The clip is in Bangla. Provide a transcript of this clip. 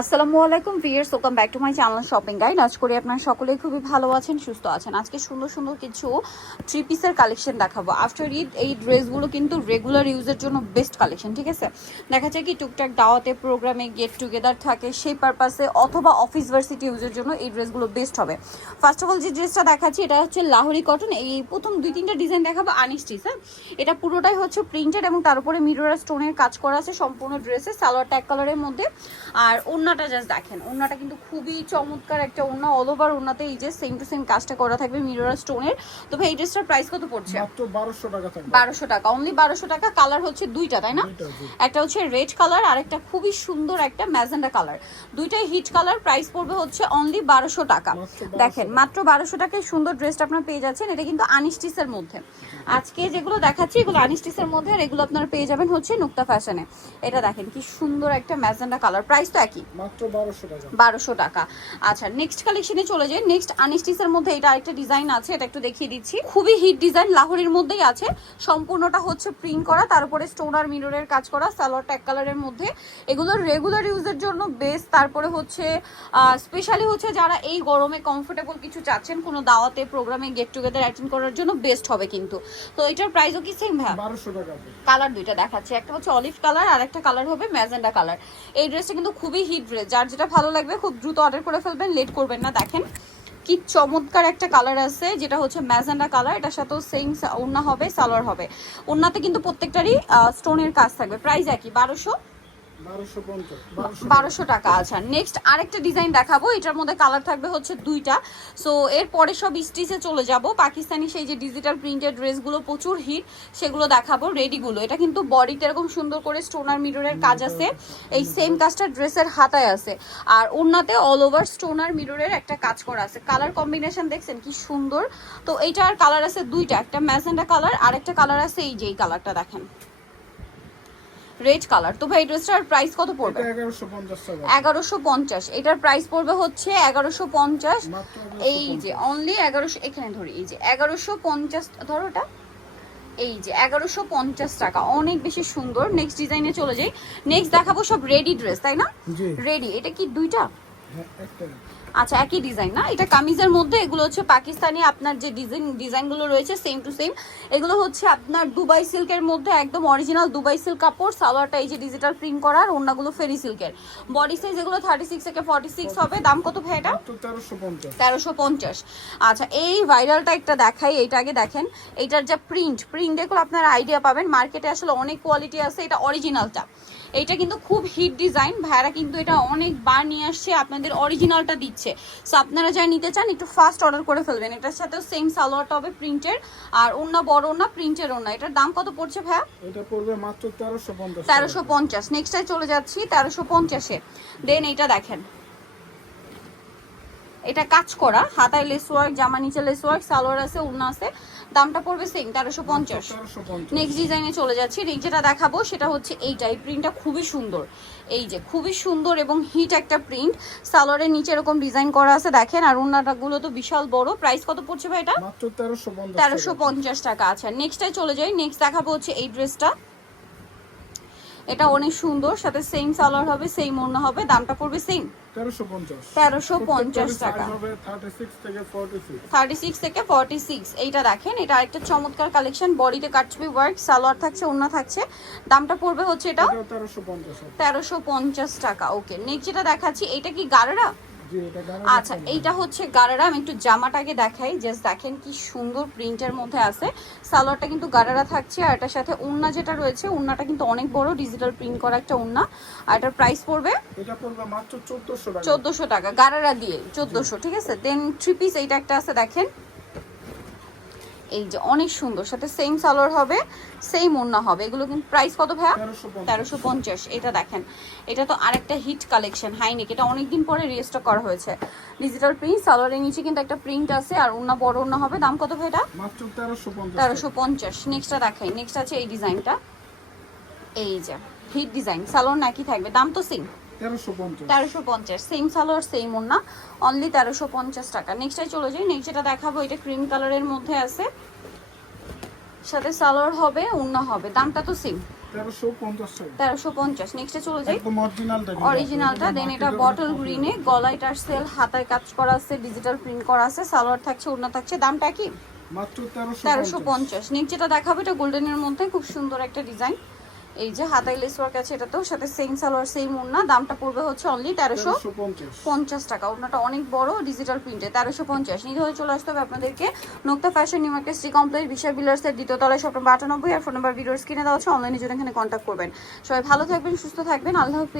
আসসালামু আলাইকুম viewers, welcome back to my channel shopping guide. আজ করি আপনারা সকলেই খুবই ভালো আছেন, সুস্থ আছেন। আজকে সুন্দর সুন্দর কিছু থ্রি পিসের কালেকশন দেখাবো। আফটার ঈদ এই ড্রেসগুলো কিন্তু রেগুলার ইউজের জন্য বেস্ট কালেকশন, ঠিক আছে? দেখা যায় কি টুকটাক দাওয়াতে, প্রোগ্রামে, গেট টুগেদার থাকে, সেই পারপাসে অথবা অফিস ভার্সিটি ইউজের জন্য এই ড্রেসগুলো বেস্ট হবে। ফার্স্ট অফ অল যে ড্রেসটা দেখাচ্ছি এটা হচ্ছে লাহোরি কটন। এই প্রথম দুই তিনটা ডিজাইন দেখাবো আনিস্টিস। হ্যাঁ, এটা পুরোটাই হচ্ছে প্রিন্টেড এবং তার উপরে মিরর স্টোনের কাজ করা আছে সম্পূর্ণ ড্রেসে। সালোয়ার ট্যাগ কালারের মধ্যে। আর ওড়নাটা জাস্ট দেখেন, ওড়নাটা কিন্তু খুবই চমৎকার একটা ওড়না। অল ওভার ওড়নাতে এই যে সেম টু সেম কাজটা করা থাকবে মিরর স্টোনের। তো ভাই এই ড্রেসটার প্রাইস কত পড়ছে? মাত্র 1200 টাকা থাকবে। 1200 টাকা, অনলি 1200 টাকা। কালার হচ্ছে দুইটা, তাই না? একটা হচ্ছে রেড কালার আর একটা খুবই সুন্দর একটা ম্যাজেন্ডা কালার। দুইটাই হিট কালার। প্রাইস পড়বে হচ্ছে অনলি 1200 টাকা। দেখেন মাত্র 1200 টাকায় সুন্দর ড্রেসটা আপনারা পেয়ে যাচ্ছেন। এটা কিন্তু আনিস্টিসের মধ্যে। আজকে যেগুলো দেখাচ্ছি এগুলো আনিস্টিসের মধ্যে, আর এগুলো আপনারা পেয়ে যাবেন হচ্ছে নুক্তা ফ্যাশনে। এটা দেখেন কি সুন্দর একটা ম্যাজেন্ডা কালার। প্রাইস তো একই, মাত্র 1200 টাকা। 1200 টাকা। আচ্ছা, নেক্সট কালেকশনে চলে যাই। নেক্সট আনিস্টিসের মধ্যে এটা আরেকটা ডিজাইন আছে, এটা একটু দেখিয়ে দিচ্ছি। খুবই হিট ডিজাইন, লাহোরির মধ্যেই আছে। সম্পূর্ণটা হচ্ছে প্রিন্ট করা, তার উপরে স্টোন আর মিররের কাজ করা, সালোয়ার ট্যাগ কালারের মধ্যে। এগুলো রেগুলার ইউজের জন্য বেস্ট। তারপরে হচ্ছে স্পেশালি হচ্ছে যারা এই গরমে কমফোর্টেবল কিছু চাচ্ছেন, কোনো দাওয়াতে, প্রোগ্রামে, গেট টুগেদার অ্যাটেন্ড করার জন্য বেস্ট হবে কিন্তু। তো এটার প্রাইসও কি সেম ভাই? 1200 টাকা। কালার দুইটা দেখাচ্ছে, একটা হচ্ছে অলিভ কালার আর একটা কালার হবে ম্যাজেন্ডা কালার। এই ড্রেসটা কিন্তু খুবই হিট ড্রেস, যার যেটা ভালো লাগবে খুব দ্রুত অর্ডার করে ফেলবেন, লেট করবেন না। দেখেন কি চমৎকার একটা কালার আছে, যেটা হচ্ছে ম্যাজেন্ডা কালার। এটার সাথেও সেম ওড়না হবে, সালোয়ার হবে। ওড়নাতে কিন্তু প্রত্যেকটারই স্টোনের কাজ থাকবে। প্রাইস একই, 1200 টাকা। আচ্ছা, নেক্সট আরেকটা ডিজাইন দেখাবো। এটার মধ্যে কালার থাকবে হচ্ছে দুইটা। সো এরপরে সব স্টিচে চলে যাব। পাকিস্তানি সেই যে ডিজিটাল প্রিন্টেড ড্রেসগুলো প্রচুর হিট, সেগুলো দেখাবো। রেডিগুলো, এটা কিন্তু বডিতে এরকম সুন্দর করে স্টোনার মিররের কাজ আছে। এই সেম কাজটা ড্রেসের হাতায় আছে। আর ওড়নাতে অল ওভার স্টোনার মিররের একটা কাজ করা আছে। কালার কম্বিনেশন দেখছেন কি সুন্দর। তো এইটার কালার আছে দুইটা, একটা ম্যাজেন্ডা কালার আর একটা কালার আছে এই যে এই কালারটা দেখেন, রেড কালার। তো ভাই এই ড্রেসটার প্রাইস কত পড়বে? 1150 টাকা। 1150। এটার প্রাইস পড়বে হচ্ছে 1150। এই যে অনলি 1100, এখানে ধরি এই যে 1150 ধরো, এটা এই যে 1150 টাকা, অনেক বেশি সুন্দর। নেক্সট ডিজাইনে চলে যাই। নেক্সট দেখাবো সব রেডি ড্রেস, তাই না? রেডি। এটা কি দুইটা? হ্যাঁ, একটা। আচ্ছা, একই ডিজাইন না? এটা কামিজের মধ্যে। এগুলো হচ্ছে পাকিস্তানি আপনার যে ডিজাইনগুলো রয়েছে সেম টু সেম। এগুলো হচ্ছে আপনার দুবাই সিল্কের মধ্যে, একদম অরিজিনাল দুবাই সিল্ক কাপড়। সালোয়ারটা এই যে ডিজিটাল প্রিন্ট করার, ওড়নাগুলো ফেরি সিল্কের। বডি সাইজ এগুলো 36 থেকে 46 হবে। দাম কত ভাই এটা? 1350। আচ্ছা, এই ভাইরালটা একটা দেখাই, এইটা আগে দেখেন। এইটার যা প্রিন্ট দেখলে আপনারা আইডিয়া পাবেন। মার্কেটে আসলে অনেক কোয়ালিটি আছে, এটা অরিজিনালটা। এইটা কিন্তু খুব হিট ডিজাইন, ভাইরা কিন্তু এটা অনেকবার নিয়ে আসছে, আপনাদের অরিজিনালটা দিচ্ছে। সো আপনারা যারা নিতে চান একটু ফাস্ট অর্ডার করে ফেলবেন। এটার সাথেও সেম সালোয়ারটা হবে প্রিন্টের, আর ওড়না বড় ওড়না, প্রিন্টের ওড়না। এটার দাম কত পড়ছে ভাইয়া? এটা পড়বে মাত্র 1350। 1350। নেক্সটে চলে যাচ্ছি 1350-এ। দেন এইটা দেখেন, এটা কাজ করা, হাতায় লেস ওয়ার্ক, জামা নিচে লেস ওয়ার্ক, সালোয়ার আছে, ওড়না আছে। দামটা পড়বে সেম 1350। নেক্সট ডিজাইনে চলে যাচ্ছি। যেটা দেখাবো সেটা হচ্ছে এইটা। এই প্রিন্টটা খুবই সুন্দর, এই যে খুবই সুন্দর এবং হিট একটা প্রিন্ট। সালোয়ারের নিচে এরকম ডিজাইন করা আছে দেখেন, আর ওড়নাটাগুলো তো বিশাল বড়। প্রাইস কত পড়ছে ভাই এটা? মাত্র 1350। 1350 টাকা। আচ্ছা, নেক্সটে চলে যাই। নেক্সট দেখাবো হচ্ছে এই ড্রেসটা। এটা অনেক সুন্দর, সাথে সেম সালোয়ার হবে, সেম ওড়না হবে। দামটা পড়বে সেম 1350 টাকা। 36 থেকে 46। এইটা দেখেন, এটা আরেকটা চমৎকার কালেকশন। বডিতে কাটছবি ওয়ার্ক, সালোয়ার থাকছে, ওড়না থাকছে। দামটা পড়বে হচ্ছে এটা 1350 টাকা। ওকে, নেক্সট যেটা দেখাচ্ছি, এটা কি গারারা? আচ্ছা, এইটা হচ্ছে গারারা। আমি একটু জামাটাকে দেখাই, জাস্ট দেখেন কি সুন্দর প্রিন্টের মধ্যে আছে। সালোয়ারটা কিন্তু গারারা থাকছে, আর এটার সাথে ওড়না যেটা রয়েছে, ওড়নাটা কিন্তু অনেক বড়, ডিজিটাল প্রিন্ট করা একটা ওড়না। আর এটার প্রাইস পড়বে এটা পড়বে মাত্র 1400 টাকা। 1400 টাকা, গারারা দিয়ে 1400, ঠিক আছে? দেন থ্রি পিস এইটা একটা আছে দেখেন, এই যে অনেক সুন্দর, সাথে সেম সালোয়ার হবে, সেম ওড়না হবে। এগুলো কিন্তু প্রাইস কত ভাইয়া? 1350। এটা দেখেন, এটা তো আরেকটা হিট কালেকশন, হাইনেক। এটা অনেকদিন পরে রিস্টক করা হয়েছে। ডিজিটাল প্রিন্ট, সালোয়ারের নিচে কিন্তু একটা প্রিন্ট আছে, আর ওড়না বড় ওড়না হবে। দাম কত ভাই এটা? মাত্র 1350। 1350। নেক্সটটা দেখাই। নেক্সট আছে এই ডিজাইনটা, এই যে হিট ডিজাইন, সালোয়ার নাকি থাকবে। দাম তো সেম 1350। সেম সালোয়ার, সেম ওড়না, অনলি 1350 টাকা। নেক্সটে চলে যাই। নেক্সট যেটা দেখাবো, এটা ক্রিম কালারের মধ্যে আছে, সাথে সালোয়ার হবে, ওড়না হবে। দামটা তো সেম 1350 টাকা। 1350। নেক্সটে চলে যাই একদম অরিজিনালটা। অরিজিনালটা। দেন এটা বটল গ্রিনে, গলায় টার্সেল, হাতায় কাজ করা আছে, ডিজিটাল প্রিন্ট করা আছে, সালোয়ার থাকছে, ওড়না থাকছে। দামটা কি? মাত্র 1350। নেক্সট যেটা দেখাবো এটা গোল্ডেনের মধ্যে খুব সুন্দর একটা ডিজাইন। এই যে হাতায় লেস ওয়ার্ক আছে, এটাতেও সাথে সেম সালোয়ার সেম ওড়না। দামটা পড়বে হচ্ছে অনলি 1350 টাকা। ওড়নাটা অনেক বড়, ডিজিটাল প্রিন্টে 1350। নিতে হলে চলে আসতে হবে আপনাদেরকে নোক্তা fashion, New Market, City Complex, Bishal বিলার্সের দ্বিতীয় তলায়, শপ নম্বর 98। আর ফোন নাম্বার ভিডিওর স্ক্রিনে দেওয়া আছে, অনলাইনে যদি এখানে কন্ট্যাক্ট করবেন। সবাই ভালো থাকবেন, সুস্থ থাকবেন, আল্লাহ হাফেজ।